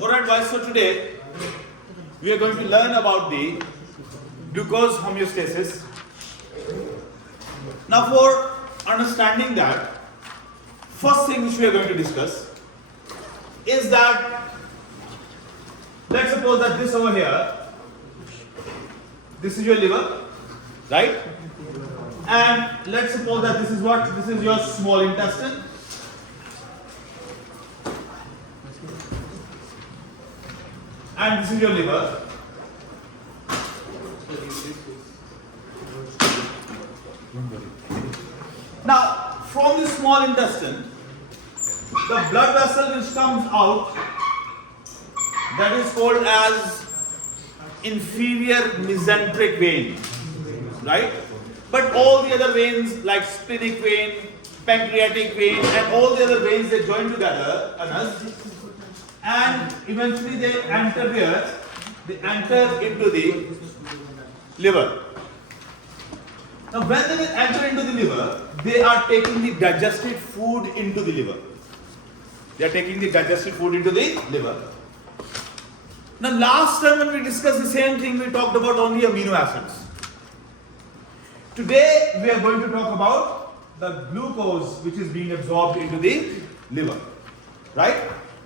Alright guys, so today we are going to learn about the glucose homeostasis. Now for understanding that, first thing which we are going to discuss is that, let's suppose that this over here, this is your liver, right? And let's suppose that this is what? This is your small intestine. And this is your liver. Now, from the small intestine, the blood vessel which comes out, that is called as inferior mesenteric vein, right? But all the other veins like splenic vein, pancreatic vein, and all the other veins, they join together, and eventually they enter where? They enter into the liver. Now when they enter into the liver, they are taking the digested food into the liver. They are taking the digested food into the liver. Now last time when we discussed the same thing, we talked about only amino acids. Today we are going to talk about the glucose which is being absorbed into the liver, right?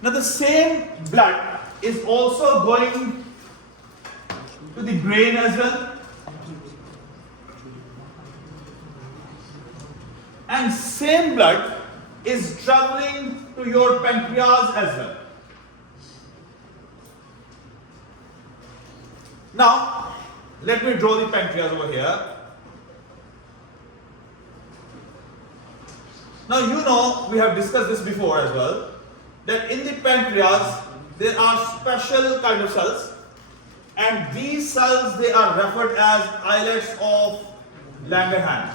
Now the same blood is also going to the brain as well, and same blood is traveling to your pancreas as well. Now let me draw the pancreas over here. Now you know, we have discussed this before as well, that in the pancreas there are special kind of cells, and these cells, they are referred as islets of Langerhans.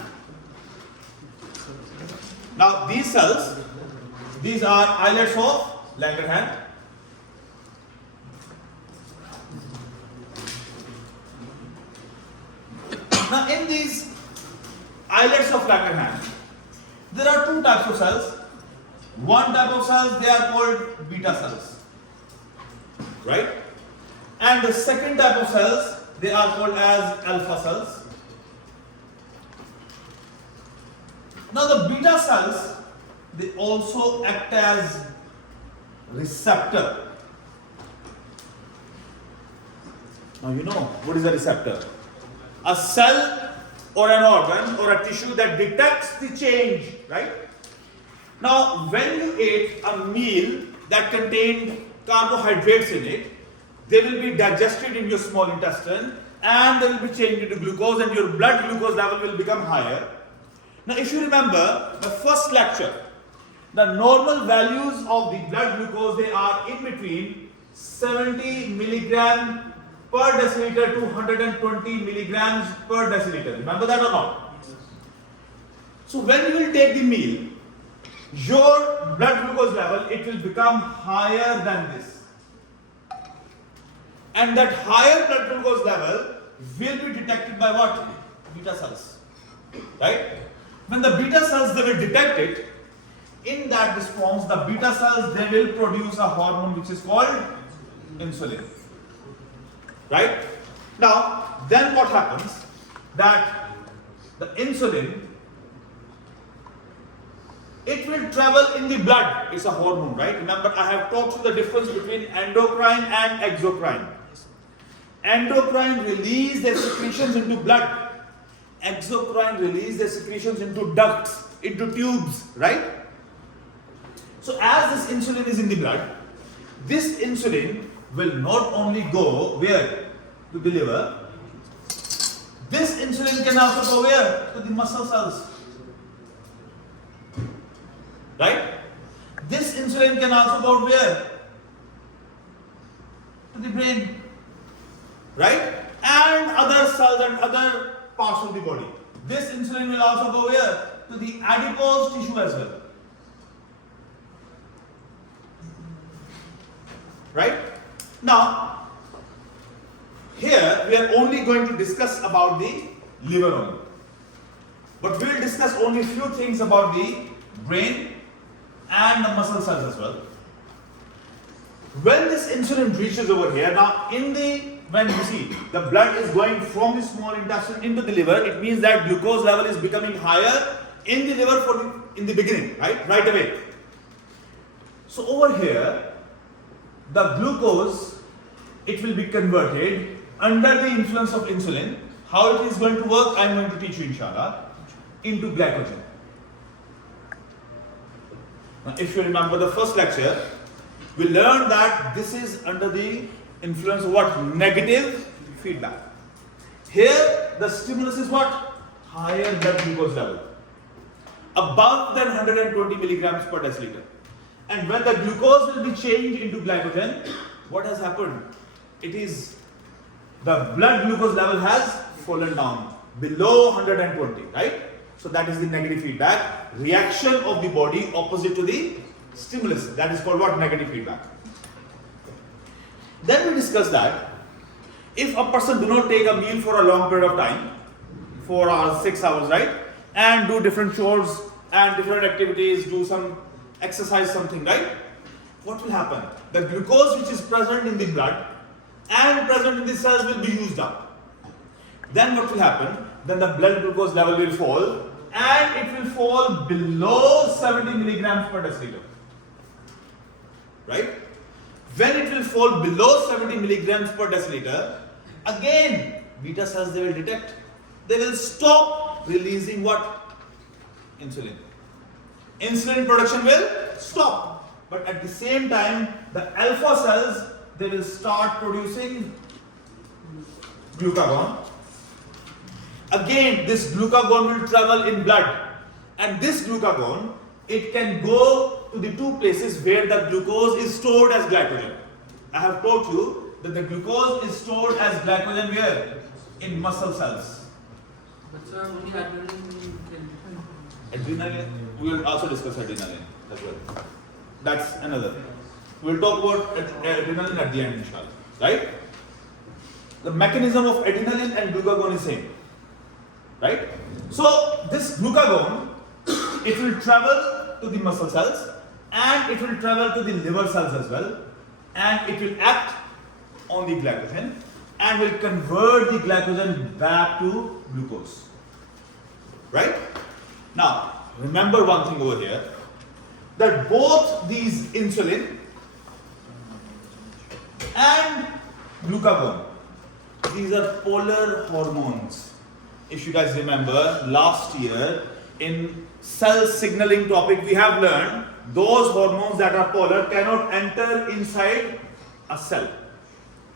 Now these cells, these are islets of Langerhans. Now in these islets of Langerhans, there are two types of cells. One type of cells, they are called beta cells, right? And the second type of cells, they are called as alpha cells. Now the beta cells, they also act as receptor. Now you know what is a receptor? A cell or an organ or a tissue that detects the change, right? Now, when you ate a meal that contained carbohydrates in it, they will be digested in your small intestine and they will be changed into glucose, and your blood glucose level will become higher. Now, if you remember the first lecture, the normal values of the blood glucose, they are in between 70 milligram per deciliter to 120 milligrams per deciliter. Remember that or not? So when you will take the meal, your blood glucose level, it will become higher than this. And that higher blood glucose level will be detected by what? Beta cells. Right? When the beta cells, they will detect it, in that response, the beta cells, they will produce a hormone which is called insulin. Right? Now, then what happens? That the insulin, it will travel in the blood. It's a hormone, right? Remember, I have talked to the difference between endocrine and exocrine. Endocrine release their secretions into blood. Exocrine release their secretions into ducts, into tubes, right? So as this insulin is in the blood, this insulin will not only go where? To the liver. This insulin can also go where? To the muscle cells. Right? This insulin can also go where? To the brain. Right? And other cells and other parts of the body. This insulin will also go where? To the adipose tissue as well. Right? Now, here we are only going to discuss about the liver only. But we will discuss only few things about the brain and the muscle cells as well. When this insulin reaches over here, now when you see the blood is going from the small intestine into the liver, it means that glucose level is becoming higher in the liver in the beginning, right away. So over here, the glucose, it will be converted under the influence of insulin. How it is going to work, I am going to teach you inshallah, into glycogen. Now if you remember the first lecture, we learned that this is under the influence of what? Negative feedback. Here the stimulus is what? Higher blood glucose level, above than 120 milligrams per deciliter. And when the glucose will be changed into glycogen, what has happened? It is the blood glucose level has fallen down below 120, right? So that is the negative feedback, reaction of the body opposite to the stimulus. That is called what? Negative feedback. Then we discussed that if a person do not take a meal for a long period of time, 4 hours, 6 hours, right? And do different chores and different activities, do some exercise, something, right? What will happen? The glucose which is present in the blood and present in the cells will be used up. Then what will happen? Then the blood glucose level will fall and it will fall below 70 milligrams per deciliter. Right? When it will fall below 70 milligrams per deciliter, again beta cells they will detect. They will stop releasing what? Insulin. Insulin production will stop. But at the same time, the alpha cells, they will start producing glucagon. Again, this glucagon will travel in blood. And this glucagon, it can go to the two places where the glucose is stored as glycogen. I have told you that the glucose is stored as glycogen where? In muscle cells. But sir, only adrenaline can. Adrenaline, we will also discuss adrenaline as well. That's another. We will talk about adrenaline at the end, inshallah. Right? The mechanism of adrenaline and glucagon is same. Right? So this glucagon, it will travel to the muscle cells and it will travel to the liver cells as well, and it will act on the glycogen and will convert the glycogen back to glucose. Right? Now, remember one thing over here, that both these insulin and glucagon, these are polar hormones. If you guys remember, last year in cell signaling topic we have learned those hormones that are polar cannot enter inside a cell,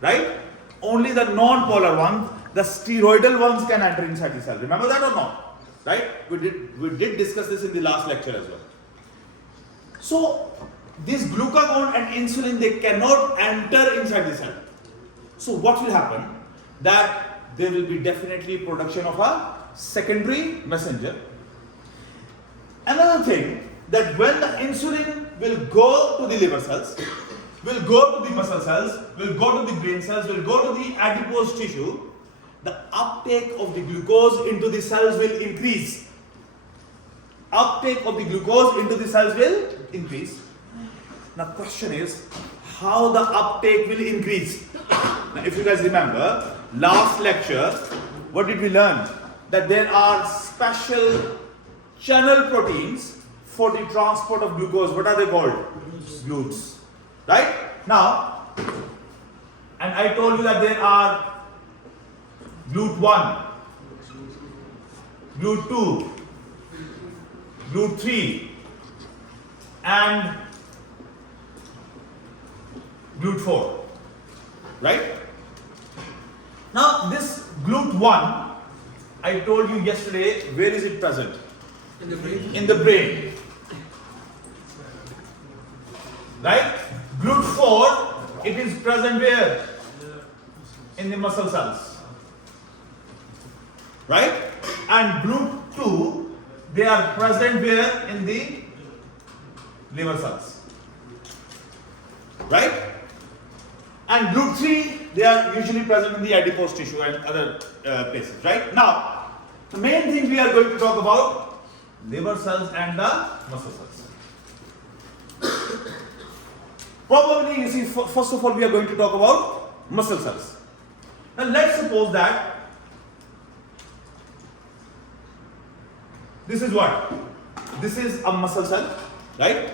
right? Only the non-polar ones, the steroidal ones, can enter inside the cell. Remember that or not? Right? We did discuss this in the last lecture as well. So this glucagon and insulin, they cannot enter inside the cell. So what will happen? That there will be definitely production of a secondary messenger. Another thing, that when the insulin will go to the liver cells, will go to the muscle cells, will go to the brain cells, will go to the adipose tissue, the uptake of the glucose into the cells will increase. Uptake of the glucose into the cells will increase. Now question is, how the uptake will increase? Now if you guys remember, last lecture, what did we learn? That there are special channel proteins for the transport of glucose. What are they called? GLUTs. Right? Now, and I told you that there are GLUT1, GLUT2, GLUT3 and GLUT4. Right? Now this GLUT1, I told you yesterday, where is it present? In the brain. In the brain. Right? GLUT4, it is present where? In the muscle cells. Right? And GLUT2, they are present where? In the liver cells. Right? And GLUT3, they are usually present in the adipose tissue and other places. Right? Now, the main thing we are going to talk about, liver cells and the muscle cells. probably you see, first of all, we are going to talk about muscle cells. Now let's suppose that this is what? This is a muscle cell, right?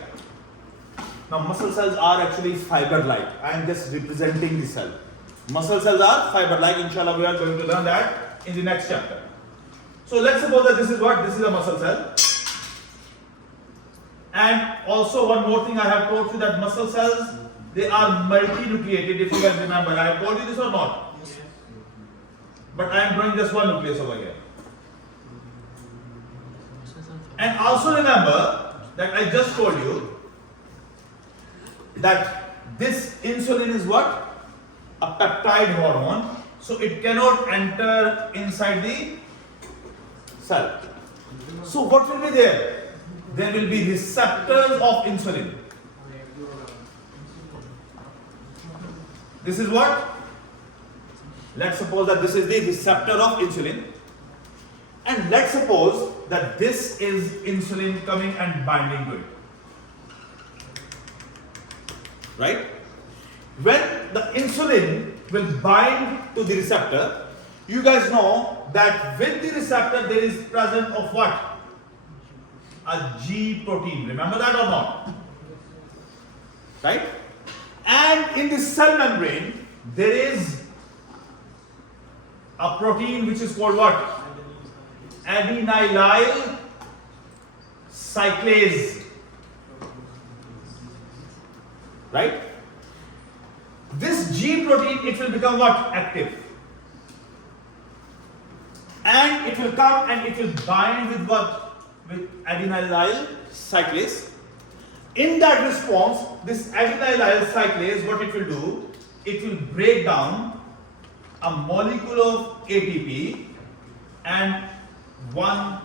Now muscle cells are actually fiber-like. I am just representing the cell. Muscle cells are fiber-like. Inshallah, we are going to learn that in the next chapter. So let's suppose that this is what? This is a muscle cell. And also one more thing I have told you, that muscle cells, they are multinucleated, if you guys remember. I have told you this or not? But I am drawing just one nucleus over here. And also remember that I just told you that this insulin is what? A peptide hormone. So it cannot enter inside the cell. So what will be there? There will be receptors of insulin. This is what? Let's suppose that this is the receptor of insulin. And let's suppose that this is insulin coming and binding to it. Right? When the insulin will bind to the receptor, you guys know that with the receptor there is presence of what? A G protein. Remember that or not? Right? And in the cell membrane there is a protein which is called what? Adenylyl cyclase. Right? This G protein, it will become what? Active. And it will come and it will bind with what? With adenylyl cyclase. In that response, this adenylyl cyclase, what it will do? It will break down a molecule of ATP and one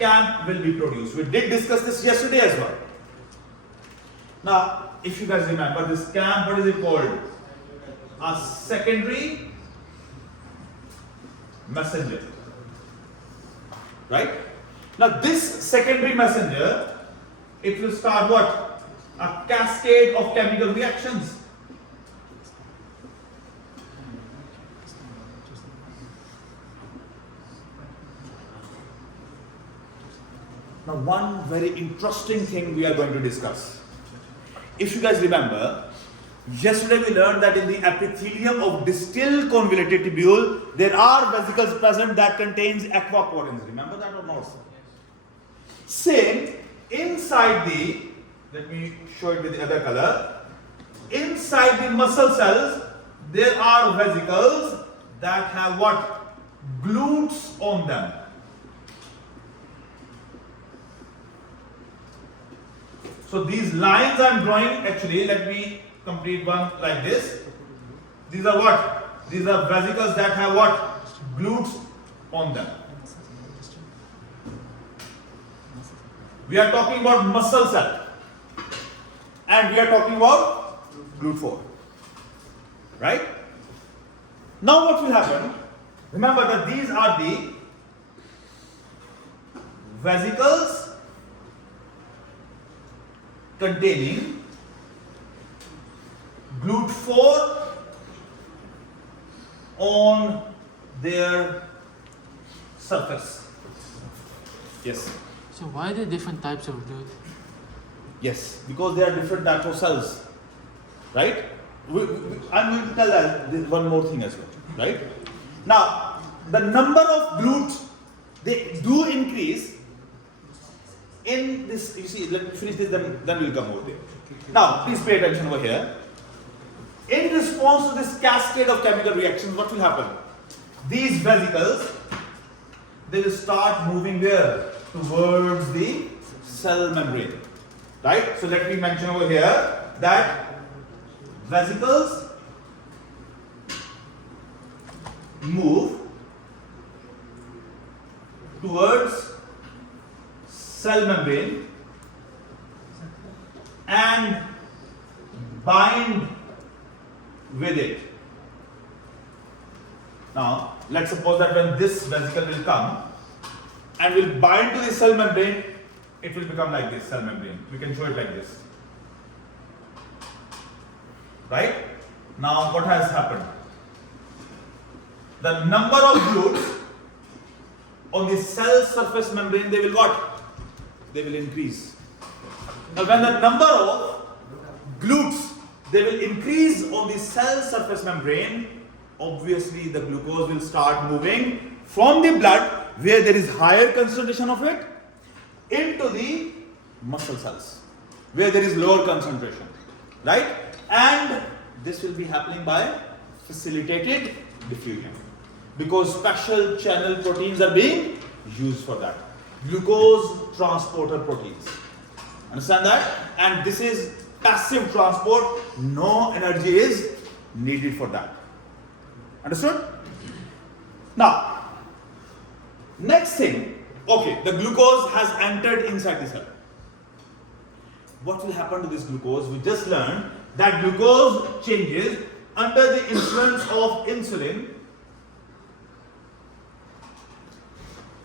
camp will be produced. We did discuss this yesterday as well. Now, if you guys remember, this camp, what is it called? A secondary messenger. Right? Now, this secondary messenger, it will start what? A cascade of chemical reactions. Now, one very interesting thing we are going to discuss. If you guys remember, yesterday we learned that in the epithelium of distal convoluted tubule, there are vesicles present that contains aquaporins. Remember that or not? Same, inside the, let me show it with the other color. Inside the muscle cells, there are vesicles that have what? GLUTs on them. So these lines I am drawing, actually, let me complete one like this. These are what? These are vesicles that have what? GLUTs on them. We are talking about muscle cell. And we are talking about GLUT4. Right? Now what will happen? Remember that these are the vesicles containing GLUT4 on their surface. Yes. So why are there different types of GLUT? Yes, because there are different types of cells. Right? I'm going to tell that one more thing as well. Right? Now, the number of GLUTs, they do increase in this. You see, let me finish this, then we'll come over there. Now, please pay attention over here. In response to this cascade of chemical reactions, what will happen? These vesicles, they will start moving where? Towards the cell membrane. Right? So let me mention over here that vesicles move towards cell membrane and bind with it. Now, let's suppose that when this vesicle will come and will bind to the cell membrane, it will become like this cell membrane. We can show it like this. right? Now what has happened? The number of GLUTs on the cell surface membrane, they will what? They will increase. Now when the number of GLUTs, they will increase on the cell surface membrane, obviously the glucose will start moving from the blood where there is higher concentration of it into the muscle cells where there is lower concentration, right? And this will be happening by facilitated diffusion because special channel proteins are being used for that. Glucose transporter proteins. Understand that? And this is passive transport. No energy is needed for that. Understood? Now, next thing, okay, the glucose has entered inside the cell. What will happen to this glucose? We just learned that glucose changes under the influence of insulin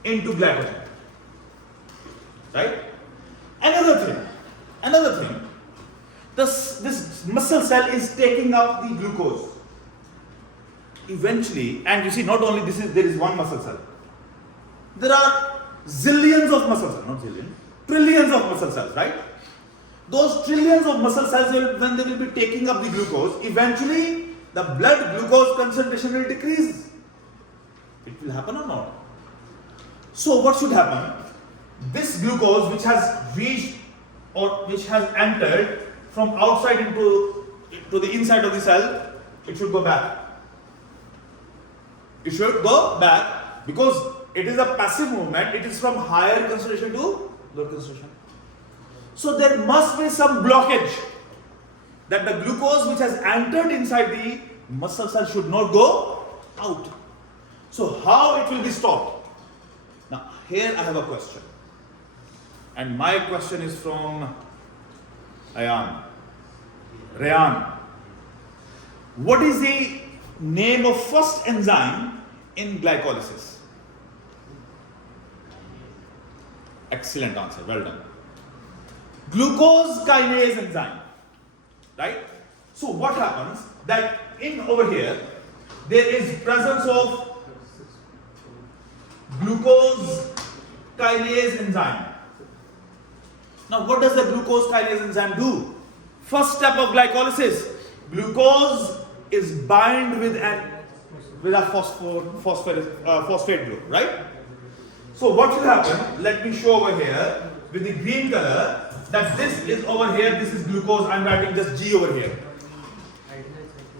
into glycogen. Right? Another thing, this muscle cell is taking up the glucose. Eventually, and you see, not only there is one muscle cell. There are zillions of muscle cells, not zillion, trillions of muscle cells, right? Those trillions of muscle cells, when they will be taking up the glucose, eventually the blood glucose concentration will decrease. It will happen or not? So what should happen? This glucose which has reached or which has entered from outside into the inside of the cell, it should go back. It should go back because it is a passive movement. It is from higher concentration to lower concentration. So there must be some blockage that the glucose which has entered inside the muscle cell should not go out. So how it will be stopped? Now here I have a question. And my question is from Rayan. What is the name of first enzyme in glycolysis? Excellent answer, well done. Glucose kinase enzyme, right? So what happens that in over here there is presence of glucose kinase enzyme. Now what does the glucose kinase enzyme do? First step of glycolysis, glucose is bind with a phosphate group, right? So what will happen? Let me show over here with the green color that this is over here, this is glucose, I'm writing just G over here.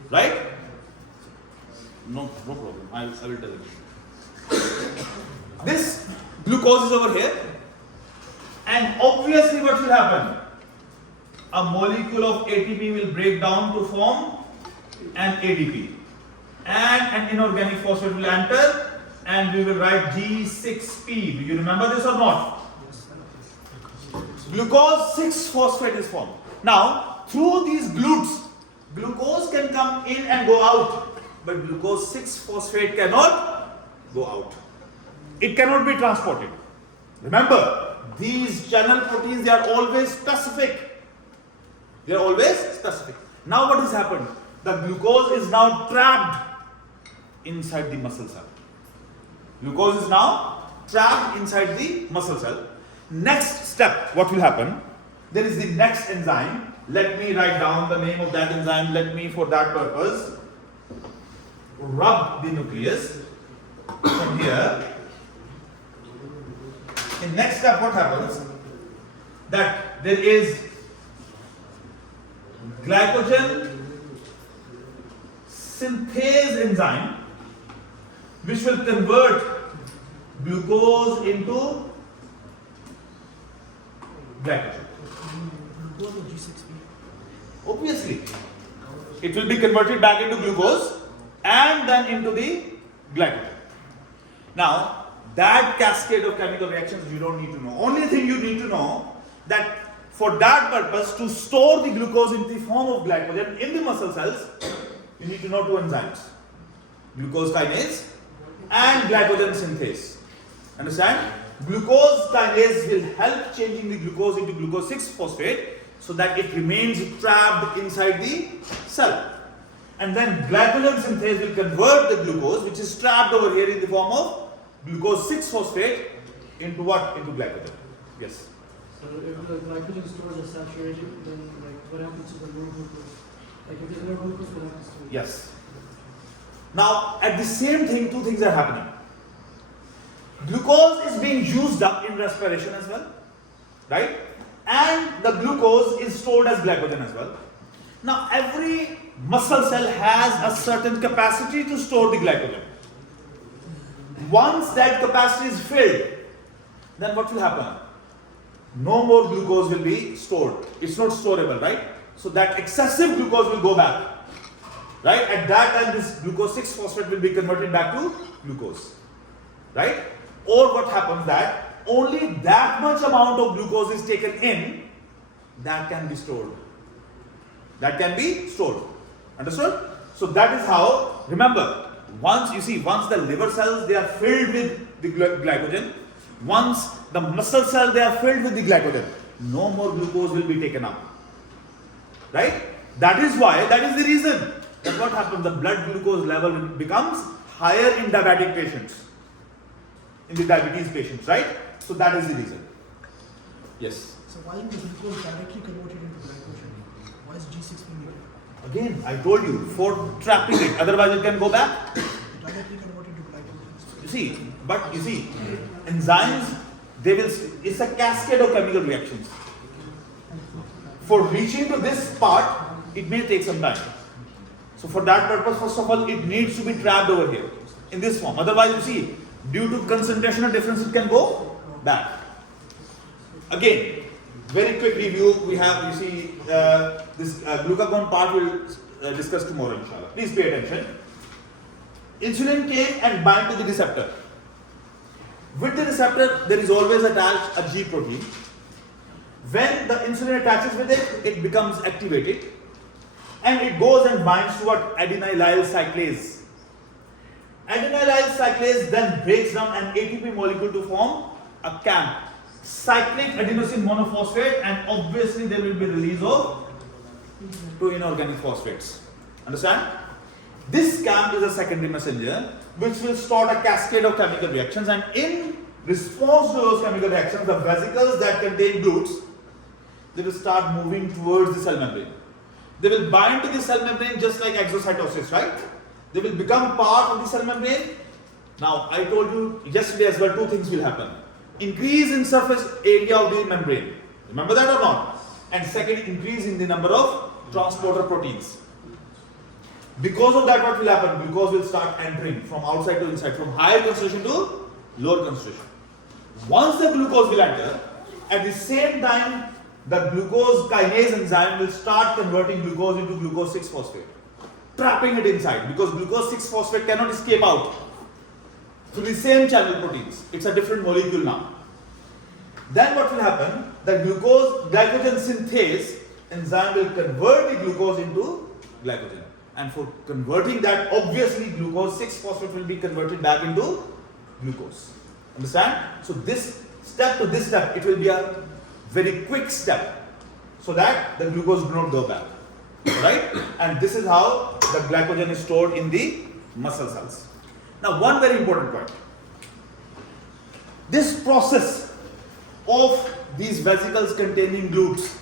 Right? No problem, I will tell you. This glucose is over here, and obviously what will happen? A molecule of ATP will break down to form an ADP, and an inorganic phosphate will enter, and we will write G6P. Do you remember this or not? Glucose 6-phosphate is formed. Now, through these GLUTs, glucose can come in and go out, but glucose 6-phosphate cannot go out. It cannot be transported. Remember, these channel proteins, they are always specific. They are always specific. Now what has happened? The glucose is now trapped inside the muscle cell. Glucose is now trapped inside the muscle cell. Next step, what will happen? There is the next enzyme. Let me write down the name of that enzyme. Let me, for that purpose, rub the nucleus from here. In next step, what happens? That there is glycogen synthase enzyme which will convert glucose into glycogen. Obviously, it will be converted back into glucose and then into the glycogen. Now, that cascade of chemical reactions you don't need to know. Only thing you need to know that for that purpose, to store the glucose in the form of glycogen in the muscle cells, you need to know two enzymes: glucose kinase and glycogen synthase. Understand? Glucose kinase will help changing the glucose into glucose 6-phosphate, so that it remains trapped inside the cell. And then glycogen synthase will convert the glucose, which is trapped over here in the form of glucose 6-phosphate, into what? Into glycogen. Yes. So if the glycogen stores are saturated, then like what happens to the low glucose? Like if there's no glucose, what happens to it? Yes. Now, at the same thing, two things are happening. Glucose is being used up in respiration as well, right? And the glucose is stored as glycogen as well. Now, every muscle cell has a certain capacity to store the glycogen. Once that capacity is filled, then what will happen? No more glucose will be stored. It's not storable, right? So that excessive glucose will go back. Right? At that time, this glucose 6-phosphate will be converted back to glucose. Right? Or what happens that only that much amount of glucose is taken in that can be stored. That can be stored. Understood? So that is how, remember, once the liver cells, they are filled with the glycogen. Once the muscle cells, they are filled with the glycogen. No more glucose will be taken up. Right? That is the reason that what happens, the blood glucose level becomes higher in diabetic patients. In the diabetes patients, right? So that is the reason. Yes. So why isn't the glucose directly converted into glycogen? Why is G6 being needed? Again, I told you, for trapping it, otherwise it can go back. Directly converted into glycogen. You see, enzymes, it's a cascade of chemical reactions. For reaching to this part, it may take some time. So for that purpose, first of all, it needs to be trapped over here, in this form. Otherwise, due to concentration difference, it can go back. Again, very quick review, we have, this glucagon part we'll discuss tomorrow, inshallah. Please pay attention. Insulin came and bind to the receptor. With the receptor, there is always attached a G protein. When the insulin attaches with it, it becomes activated. And it goes and binds to what? Adenylyl cyclase. Adenylyl cyclase then breaks down an ATP molecule to form a CAMP, cyclic adenosine monophosphate, and obviously there will be release of two inorganic phosphates. Understand? This CAMP is a secondary messenger which will start a cascade of chemical reactions, and in response to those chemical reactions, the vesicles that contain GLUTs, they will start moving towards the cell membrane. They will bind to the cell membrane just like exocytosis, right? They will become part of the cell membrane. Now, I told you yesterday as well, two things will happen. Increase in surface area of the membrane. Remember that or not? And second, increase in the number of transporter proteins. Because of that, what will happen? Glucose will start entering from outside to inside, from higher concentration to lower concentration. Once the glucose will enter, at the same time, the glucose kinase enzyme will start converting glucose into glucose 6-phosphate, trapping it inside, because glucose 6-phosphate cannot escape out through the same channel proteins. It's a different molecule now. Then what will happen? The glycogen synthase enzyme will convert the glucose into glycogen. And for converting that, obviously glucose 6-phosphate will be converted back into glucose. Understand? So this step to this step, it will be a very quick step, so that the glucose do not go back. Right? And this is how the glycogen is stored in the muscle cells. Now, one very important point. This process of these vesicles containing GLUTs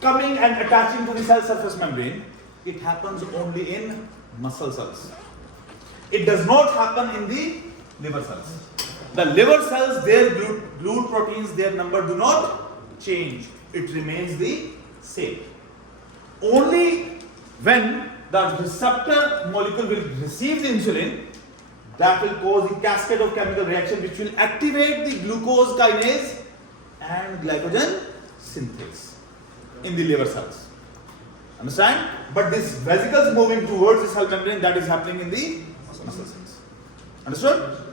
coming and attaching to the cell surface membrane, it happens only in muscle cells. It does not happen in the liver cells. The liver cells, their GLUT proteins, their number do not change. It remains the same. Only when the receptor molecule will receive the insulin, that will cause the cascade of chemical reaction which will activate the glucose kinase and glycogen synthase in the liver cells. Understand? But this vesicles moving towards the cell membrane, that is happening in the muscle cells. Understood?